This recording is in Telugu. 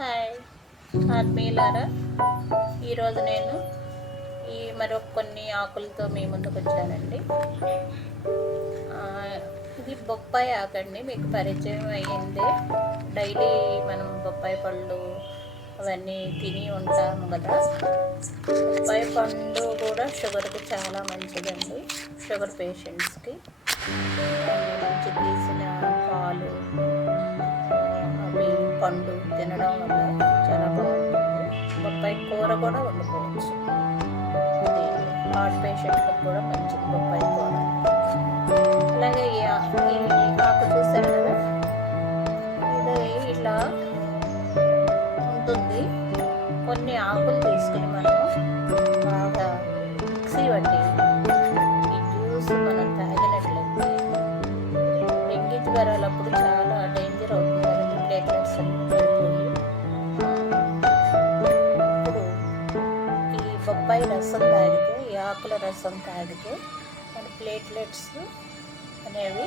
హాయ్ ఆత్మీయులారా, ఈరోజు నేను మరొక కొన్ని ఆకులతో మీ ముందుకు వచ్చానండి. ఇది బొప్పాయి ఆకండి, మీకు పరిచయం అయ్యిందే. డైలీ మనం బొప్పాయి పళ్ళు అవన్నీ తిని ఉంటాము కదా. బొప్పాయి పండు కూడా షుగర్కి చాలా మంచిదండి. షుగర్ పేషెంట్స్కి నుంచి తీసిన పాలు అవి పండు తినడం వల్ల చాలా బాగుంటుంది. బొప్పాయి కూర కూడా వండుకోవచ్చు. ఇది హార్ట్ పేషెంట్లకు కూడా మంచిది బొప్పాయి కూర. అలాగే ఈ ఆకు చూసారు కదా, ఇది ఇలా ఉంటుంది. కొన్ని ఆకులు తీసుకుని మనం బాగా మిక్సీ పట్టి ఈ జ్యూస్ మనం తాగినట్లయితే డెంగ్యూ జ్వరాలప్పుడు చాలా డేంజర్ అవుతుంది కదండి. ప్లేట్లెట్స్ అన్ని పడిపోయి ఇప్పుడు ఈ బొప్పాయి రసం తాగితే, ఈ ఆకుల రసం తాగితే మన ప్లేట్లెట్స్ అనేవి